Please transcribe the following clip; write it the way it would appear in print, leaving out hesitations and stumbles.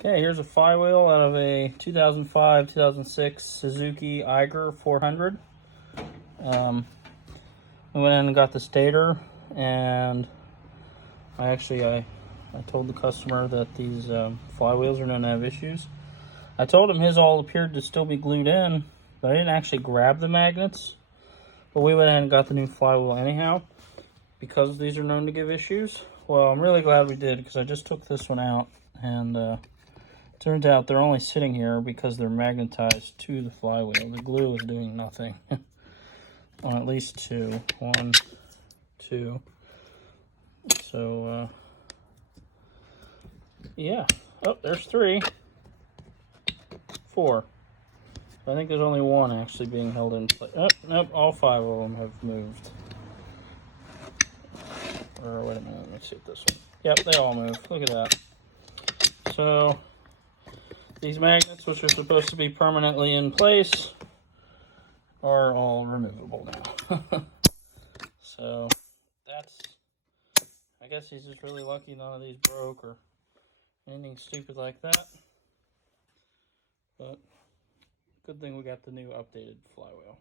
Okay, here's a flywheel out of a 2005-2006 Suzuki Eiger 400. We went in and got the stator, and I told the customer that these flywheels are known to have issues. I told him his all appeared to still be glued in, but I didn't actually grab the magnets. But we went ahead and got the new flywheel anyhow, because these are known to give issues. Well, I'm really glad we did, because I just took this one out, and turns out they're only sitting here because they're magnetized to the flywheel. The glue is doing nothing. On at least two. One, two. So, yeah. Oh, there's three. Four. I think there's only one actually being held in place. Oh, nope, all five of them have moved. Or wait a minute, let me see this one. Yep, they all move. Look at that. So, these magnets, which are supposed to be permanently in place, are all removable now. So, I guess he's just really lucky none of these broke or anything stupid like that. But, good thing we got the new updated flywheel.